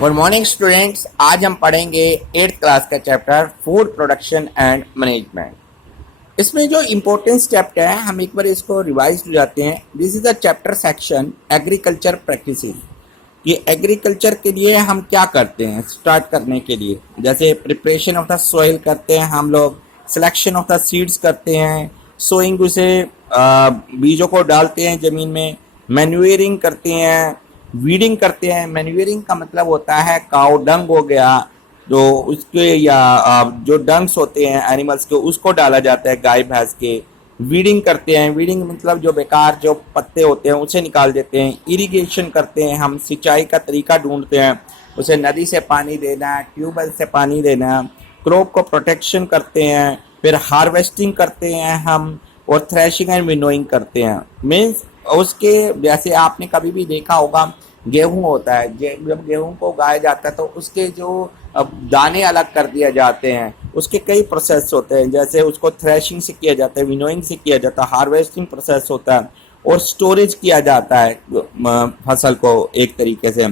Good morning students. आज हम पढ़ेंगे 8th क्लास का chapter food production and management. इसमें जो इम्पोर्टेंट चैप्टर है हम एक बार इसको रिवाइज हो जाते हैं। This is the chapter section agriculture practices. ये एग्रीकल्चर के लिए हम क्या करते हैं स्टार्ट करने के लिए, जैसे प्रिपरेशन ऑफ द सॉइल करते हैं हम लोग, सिलेक्शन ऑफ द सीड्स करते हैं, सोइंग उसे बीजों को डालते हैं ज़मीन में, मैन्यूरिंग करते हैं, वीडिंग करते हैं। मैन्यूरिंग का मतलब होता है काउ डंग हो गया, जो उसके या जो डंग्स होते हैं एनिमल्स के उसको डाला जाता है गाय भैंस के। वीडिंग करते हैं, वीडिंग मतलब जो बेकार जो पत्ते होते हैं उसे निकाल देते हैं। इरिगेशन करते हैं, हम सिंचाई का तरीका ढूंढते हैं, उसे नदी से पानी देना, ट्यूबवेल से पानी देना। क्रॉप को प्रोटेक्शन करते हैं, फिर हार्वेस्टिंग करते हैं हम, और थ्रेशिंग एंड विनोइंग करते हैं। मीन्स उसके जैसे आपने कभी भी देखा होगा गेहूं होता है, जब गेहूं को उगाया जाता है तो उसके जो दाने अलग कर दिए जाते हैं, उसके कई प्रोसेस होते हैं। जैसे उसको थ्रेशिंग से किया जाता है, विनोइंग से किया जाता है, हार्वेस्टिंग प्रोसेस होता है, और स्टोरेज किया जाता है फसल को एक तरीके से।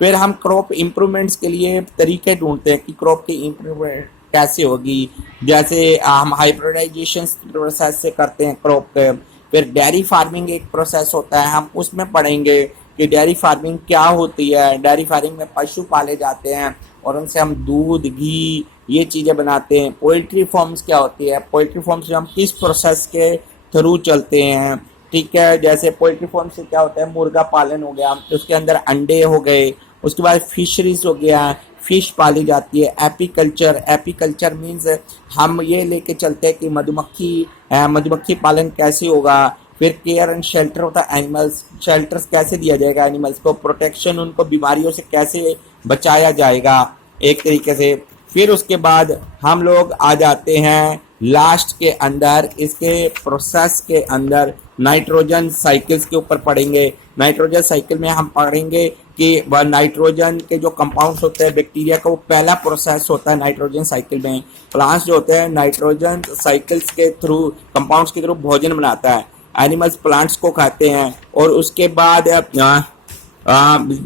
फिर हम क्रॉप इम्प्रूवमेंट्स के लिए तरीके ढूंढते हैं कि क्रॉप की इम्प्रूवमेंट कैसे होगी। जैसे हम हाइब्रिडाइजेशन प्रोसेस से करते हैं क्रॉप पे। फिर डेयरी फार्मिंग एक प्रोसेस होता है, हम उसमें पढ़ेंगे कि डेयरी फार्मिंग क्या होती है। डेयरी फार्मिंग में पशु पाले जाते हैं और उनसे हम दूध, घी, ये चीज़ें बनाते हैं। पोल्ट्री फार्म्स क्या होती है, पोल्ट्री फार्म्स में हम किस प्रोसेस के थ्रू चलते हैं, ठीक है। जैसे पोल्ट्री फार्म से क्या होता है, मुर्गा पालन हो गया, उसके अंदर अंडे हो गए। उसके बाद फिशरीज हो गया, फिश पाली जाती है। एपीकल्चर, एपीकल्चर मीन्स हम ये लेके चलते हैं कि मधुमक्खी पालन कैसे होगा। फिर केयर एंड शेल्टर होता है एनिमल्स, शेल्टर्स कैसे दिया जाएगा एनिमल्स को, प्रोटेक्शन उनको बीमारियों से कैसे बचाया जाएगा एक तरीके से। फिर उसके बाद हम लोग आ जाते हैं लास्ट के अंदर, इसके प्रोसेस के अंदर नाइट्रोजन साइकिल्स के ऊपर पढ़ेंगे। नाइट्रोजन साइकिल में हम पढ़ेंगे कि नाइट्रोजन के जो कंपाउंड्स होते हैं बैक्टीरिया का, वो पहला प्रोसेस होता है नाइट्रोजन साइकिल में। प्लांट्स जो होते हैं नाइट्रोजन साइकिल्स के थ्रू, कंपाउंड्स के थ्रू भोजन बनाता है। एनिमल्स प्लांट्स को खाते हैं, और उसके बाद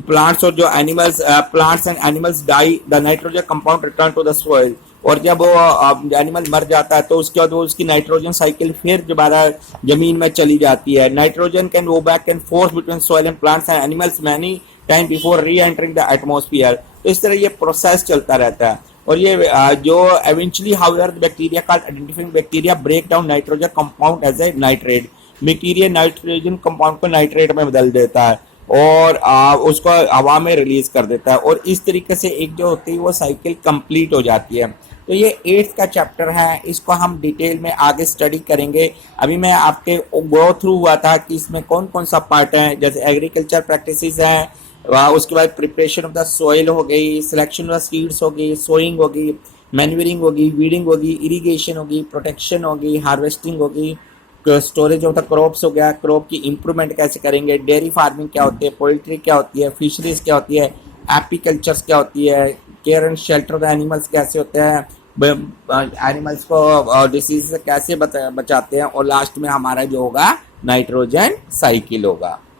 प्लांट्स और जो animals plants and animals die, the nitrogen compound return to the soil. और जब वो एनिमल मर जाता है तो उसके बाद वो उसकी नाइट्रोजन साइकिल फिर दोबारा जमीन में चली जाती है। Nitrogen can go back and fourth between soil and plants and animals many time before री एंटरिंग द एटमोस्फियर। तो इस तरह ये प्रोसेस चलता रहता है। और ये जो eventually however bacteria called identifying bacteria break down nitrogen compound as a nitrate. Bacteria nitrogen compound को नाइट्रेट में बदल देता है और उसको हवा में रिलीज कर देता है, और इस तरीके से एक जो होती है वो साइकिल कंप्लीट हो जाती है। तो ये 8th का चैप्टर है, इसको हम डिटेल में आगे स्टडी करेंगे। अभी मैं आपके गो थ्रू हुआ था कि इसमें कौन कौन सा पार्ट है। जैसे एग्रीकल्चर प्रैक्टिसेस हैं, उसके बाद प्रिपरेशन ऑफ द सॉइल हो गई, सिलेक्शन ऑफ सीड्स होगी, सोइंग होगी, मैन्यूरिंग होगी, वीडिंग होगी, इरिगेशन होगी, प्रोटेक्शन होगी, हार्वेस्टिंग होगी, स्टोरेज ऑफ द क्रॉप्स हो गया, क्रॉप की इंप्रूवमेंट कैसे करेंगे, डेयरी फार्मिंग क्या होती है, पोल्ट्री क्या होती है, फिशरीज क्या होती है, एपीकल्चर्स क्या होती है, care and shelter of the animals कैसे होते हैं, एनिमल्स को डिसीज से कैसे बचाते हैं, और लास्ट में हमारा जो होगा नाइट्रोजन साइकिल होगा।